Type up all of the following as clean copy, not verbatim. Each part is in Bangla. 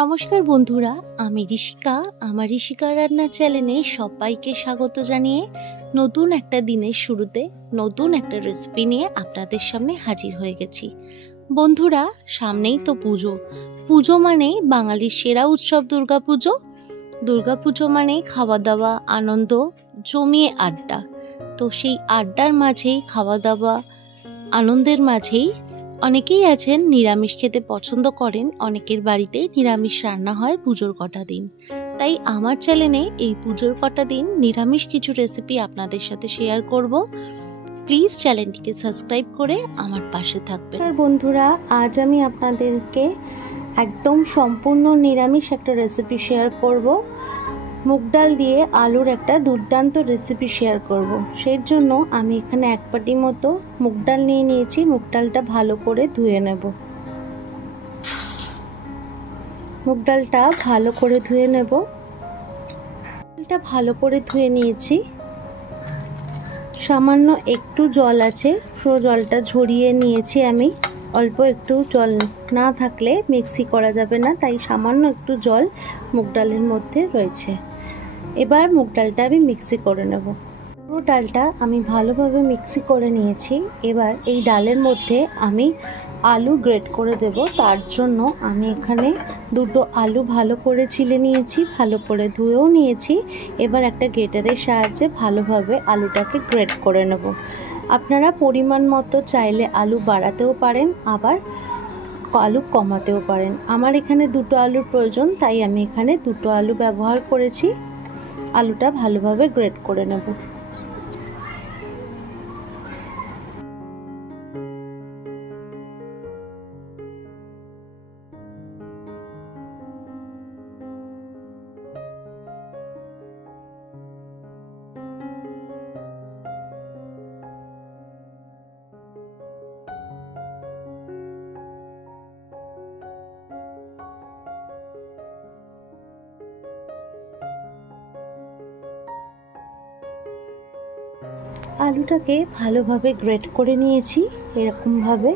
নমস্কার বন্ধুরা, আমি ঋষিকা। আমার ঋষিকা রান্না চ্যানেলে সবাইকে স্বাগত জানিয়ে নতুন একটা দিনের শুরুতে নতুন একটা রেসিপি নিয়ে আপনাদের সামনে হাজির হয়ে গেছি। বন্ধুরা, সামনেই তো পুজো। পুজো মানেই বাঙালির সেরা উৎসব দুর্গাপুজো। দুর্গাপুজো মানে খাওয়া দাওয়া, আনন্দ, জমিয়ে আড্ডা। তো সেই আড্ডার মাঝেই, খাওয়া দাওয়া, আনন্দের মাঝেই অনেকেই আছেন নিরামিষ খেতে পছন্দ করেন। অনেকের বাড়িতে নিরামিষ রান্না হয় পুজোর কটা দিন। তাই আমার চ্যানেলে এই পুজোর কটা দিন নিরামিষ কিছু রেসিপি আপনাদের সাথে শেয়ার করব। প্লিজ চ্যানেলটিকে সাবস্ক্রাইব করে আমার পাশে থাকবেন। বন্ধুরা, আজ আমি আপনাদেরকে একদম সম্পূর্ণ নিরামিষ একটা রেসিপি শেয়ার করব। মুগ ডাল দিয়ে আলুর একটা দুর্দান্ত রেসিপি শেয়ার করব। সেই জন্য আমি এখানে এক বাটি মতো মুগ ডাল নিয়ে নিয়েছি। মুগ ডালটা ভালো করে ধুয়ে নেব। মুগ ডালটা ভালো করে ধুয়ে নেব। ডালটা ভালো করে ধুয়ে নিয়েছি। সামান্য একটু জল আছে, পুরো জলটা ঝরিয়ে নিয়েছি আমি। অল্প একটু জল না থাকলে মিক্সি করা যাবে না, তাই সামান্য একটু জল মুগ ডালের মধ্যে রয়েছে। এবার মুগ ডালটা আমি মিক্সি করে নেব। পুরো ডালটা আমি ভালোভাবে মিক্সি করে নিয়েছি। এবার এই ডালের মধ্যে আমি আলু গ্রেট করে দেব। তার জন্য আমি এখানে দুটো আলু ভালো করে ছিলে নিয়েছি, ভালো করে ধুয়েও নিয়েছি। এবার একটা গ্রেটারের সাহায্যে ভালোভাবে আলুটাকে গ্রেট করে নেব। আপনারা পরিমাণ মতো চাইলে আলু বাড়াতেও পারেন, আবার আলু কমাতেও পারেন। আমার এখানে দুটো আলুর প্রয়োজন, তাই আমি এখানে দুটো আলু ব্যবহার করেছি। আলুটা ভালোভাবে গ্রেট করে নেব। আলুটাকে ভালোভাবে গ্রেট করে নিয়েছি এরকমভাবে।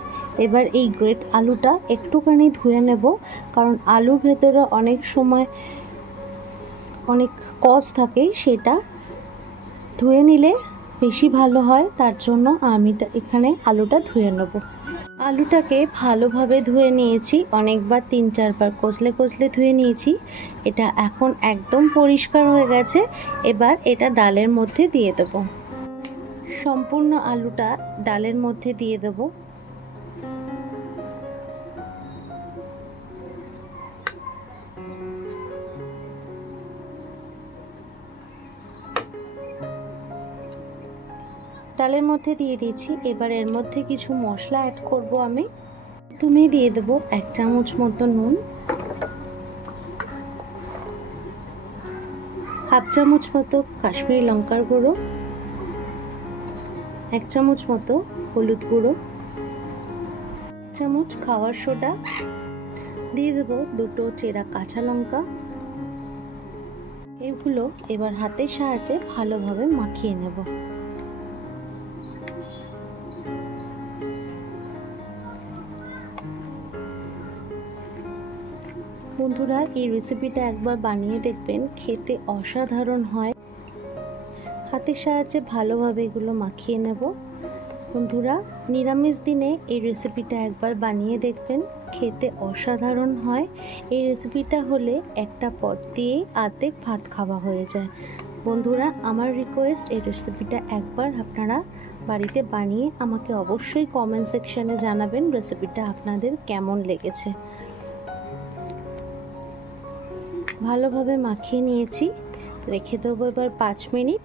এবার এই গ্রেট আলুটা একটুখানি ধুয়ে নেব, কারণ আলুর ভেতরে অনেক সময় অনেক কষ থাকে, সেটা ধুয়ে নিলে বেশি ভালো হয়। তার জন্য আমি এখানে আলুটা ধুয়ে নেব। আলুটাকে ভালোভাবে ধুয়ে নিয়েছি, অনেকবার 3-4 বার কচলে কচলে ধুয়ে নিয়েছি। এটা এখন একদম পরিষ্কার হয়ে গেছে। এবার এটা ডালের মধ্যে দিয়ে দেব। সম্পূর্ণ আলুটা ডালের মধ্যে দিয়ে দেব। ডালের মধ্যে দিয়ে দিয়েছি। এবার এর মধ্যে কিছু মশলা অ্যাড করব আমি। প্রথমে দিয়ে দেব 1 চামচ মতো নুন, 1/2 চামচ মতো কাশ্মীরি লঙ্কার গুঁড়ো, 1 চামচ মতো হলুদ গুঁড়ো, 1 চামচ খাওয়ার সোডা, দিয়ে দেবো 2টো চেরা কাঁচা লঙ্কা। এগুলো এবার হাতের সাহায্যে ভালোভাবে মাখিয়ে নেব। বন্ধুরা, এই রেসিপিটা একবার বানিয়ে দেখবেন, খেতে অসাধারণ হয়। হাতের সাহায্যে ভালোভাবে এগুলো মাখিয়ে নেব। বন্ধুরা, নিরামিষ দিনে এই রেসিপিটা একবার বানিয়ে দেখবেন, খেতে অসাধারণ হয়। এই রেসিপিটা হলে একটা পদ দিয়েই অর্ধেক ভাত খাওয়া হয়ে যায়। বন্ধুরা, আমার রিকোয়েস্ট, এই রেসিপিটা একবার আপনারা বাড়িতে বানিয়ে আমাকে অবশ্যই কমেন্ট সেকশানে জানাবেন রেসিপিটা আপনাদের কেমন লেগেছে। ভালোভাবে মাখিয়ে নিয়েছি, রেখে দেবো এবার 5 মিনিট।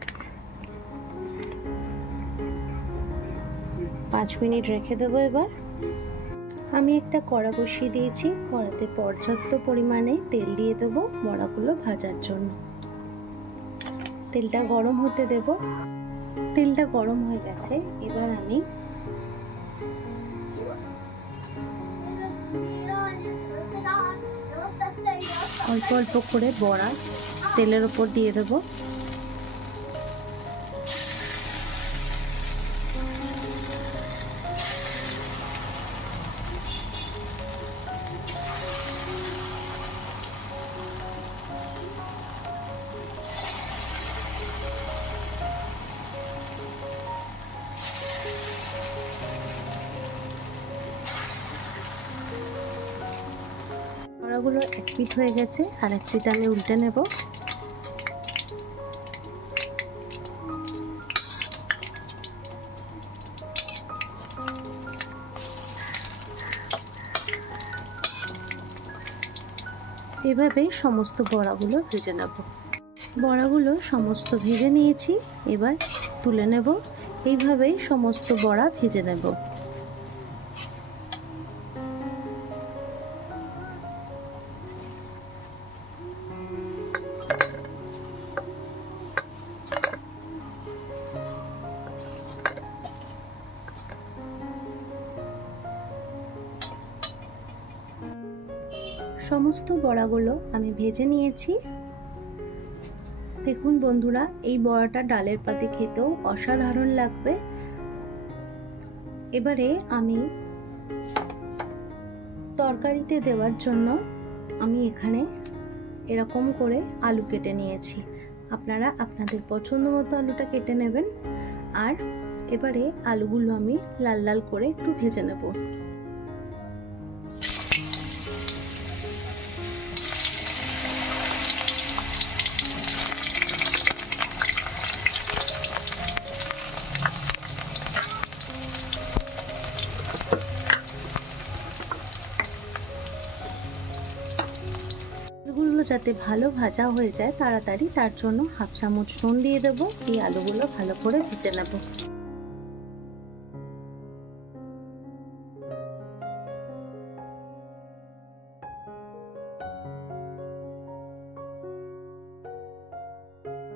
5 মিনিট রেখে দেবো। এবার আমি একটা কড়া বসিয়ে দিয়েছি। কড়াতে পর্যাপ্ত পরিমাণে তেল দিয়ে দেবো বড়াগুলো ভাজার জন্য। তেলটা গরম হতে দেব। তেলটা গরম হয়ে গেছে। এবার আমি অল্প অল্প করে বড়া তেলের উপর দিয়ে দেবো। বড়াগুলো এক পিঠ হয়ে গেছে, আর এক পিঠ আমি উল্টে নেব। এভাবে সমস্ত বড়াগুলো ভেজে নেব। বড়াগুলো সমস্ত ভেজে নিয়েছি, এবার তুলে নেব। এইভাবেই সমস্ত বড়া ভেজে নেব। সমস্ত বড়াগুলো আমি ভেজে নিয়েছি। দেখুন বন্ধুরা, এই বড়াটা ডালের পাতে খেতেও অসাধারণ লাগবে। এবারে আমি তরকারিতে দেওয়ার জন্য আমি এখানে এরকম করে আলু কেটে নিয়েছি। আপনারা আপনাদের পছন্দ মতো আলুটা কেটে নেবেন। আর এবারে আলুগুলো আমি লাল লাল করে একটু ভেজে নেব। আলুগুলো যাতে ভালো ভাজা হয়ে যায় তাড়াতাড়ি, তার জন্য হাফ চামচ নুন দিয়ে দেব। এই আলুগুলো ভালো করে ভেজে নেব।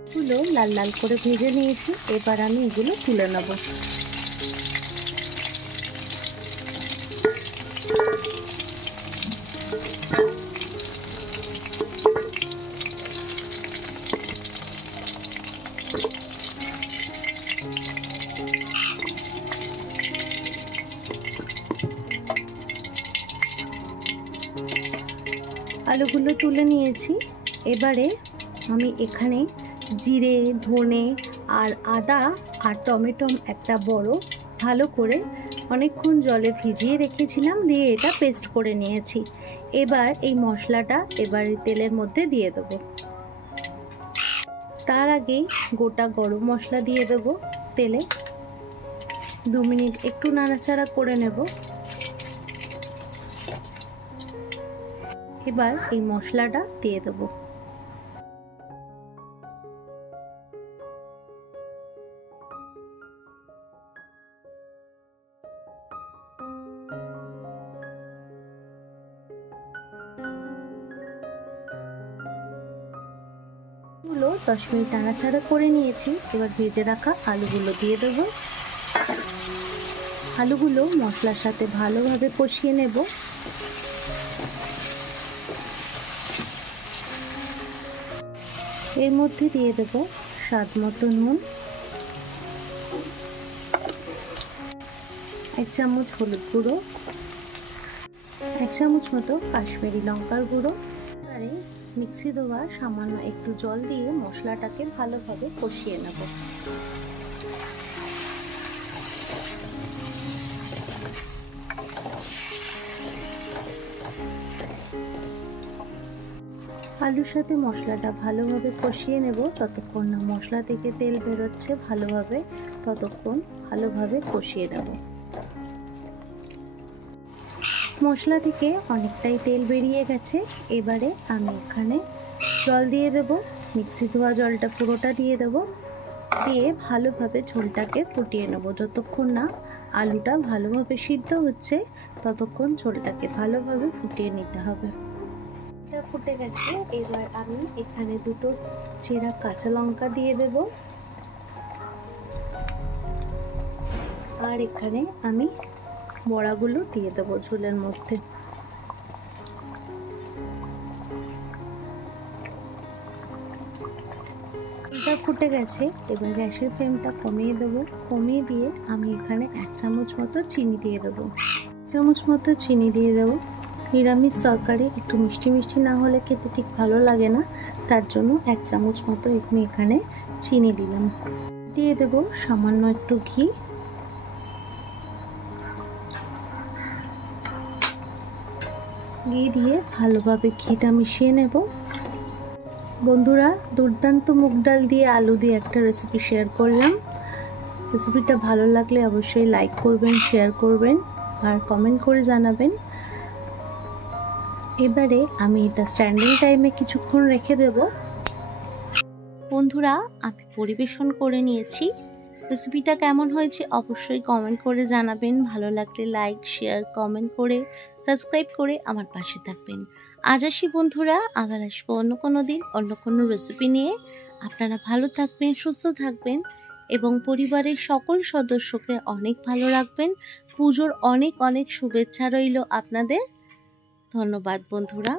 এগুলো লাল লাল করে ভেজে নিয়েছি, এবার আমি এগুলো তুলে নেব। আলুগুলো তুলে নিয়েছি। এবারে আমি এখানে জিরে, ধনে আর আদা আর টমেটো একটা বড় ভালো করে অনেকক্ষণ জলে ভিজিয়ে রেখেছিলাম, দিয়ে এটা পেস্ট করে নিয়েছি। এবার এই মশলাটা এবারে তেলের মধ্যে দিয়ে দেব। তার আগেই গোটা গরম মশলা দিয়ে দেব তেলে। 2 মিনিট একটু নাড়াচাড়া করে নেব। এবার এই মশলাটা দিয়ে দেব। গুলো 10 মিনিট নাড়াচাড়া করে নিয়েছি। এবার ভেজে রাখা আলুগুলো দিয়ে দেব। আলুগুলো মশলার সাথে ভালোভাবে কষিয়ে নেব। এর মধ্যে দিয়ে দেব স্বাদ মতো নুন, 1 চামচ হলুদ গুঁড়ো, 1 চামচ মতো কাশ্মীরি লঙ্কার গুঁড়ো। এবারে মিক্সি দেওয়া সামান্য একটু জল দিয়ে মশলাটাকে ভালোভাবে কষিয়ে নেব। আলুর সাথে মশলাটা ভালোভাবে কষিয়ে নেব। ততক্ষণ না মশলা থেকে তেল বেরোচ্ছে ভালোভাবে, ততক্ষণ ভালোভাবে কষিয়ে নেব। মশলা থেকে অনেকটাই তেল বেরিয়ে গেছে। এবারে আমি এখানে জল দিয়ে দেব। মিক্সি ধোয়া জলটা পুরোটা দিয়ে দেব। দিয়ে ভালোভাবে ঝোলটাকে ফুটিয়ে নেব। যতক্ষণ না আলুটা ভালোভাবে সিদ্ধ হচ্ছে ততক্ষণ ঝোলটাকে ভালোভাবে ফুটিয়ে নিতে হবে। এটা ফুটে গেছে। এবার আমি এখানে 2টো চেরা কাঁচা লঙ্কা দিয়ে দেব। আর এখানে আমি বড়াগুলো দিয়ে দেবো ঝোলের মধ্যে। এটা ফুটে গেছে। এবার গ্যাসের ফ্লেমটা কমিয়ে দেবো। কমিয়ে দিয়ে আমি এখানে 1 চামচ মতো চিনি দিয়ে দেবো। 1 চামচ মতো চিনি দিয়ে দেবো। নিরামিষ তরকারি একটু মিষ্টি মিষ্টি না হলে খেতে ঠিক ভালো লাগে না, তার জন্য 1 চামচ মতো আমি এখানে চিনি দিলাম। দিয়ে দেবো সামান্য একটু ঘি। ঘি দিয়ে ভালোভাবে ঘিটা মিশিয়ে নেব। বন্ধুরা, দুর্দান্ত মুগ ডাল দিয়ে আলু দিয়ে একটা রেসিপি শেয়ার করলাম। রেসিপিটা ভালো লাগলে অবশ্যই লাইক করবেন, শেয়ার করবেন আর কমেন্ট করে জানাবেন। এবারে আমি এটা স্ট্যান্ডিং টাইমে কিছুক্ষণ রেখে দেব। বন্ধুরা, আমি পরিবেশন করে নিয়েছি। রেসিপিটা কেমন হয়েছে অবশ্যই কমেন্ট করে জানাবেন। ভালো লাগলে লাইক, শেয়ার, কমেন্ট করে সাবস্ক্রাইব করে আমার পাশে থাকবেন। আজ আসি বন্ধুরা, আবার আসবো অন্য কোনো দিন অন্য কোনো রেসিপি নিয়ে। আপনারা ভালো থাকবেন, সুস্থ থাকবেন এবং পরিবারের সকল সদস্যকে অনেক ভালো রাখবেন। পুজোর অনেক অনেক শুভেচ্ছা রইল আপনাদের। ধন্যবাদ বন্ধুরা।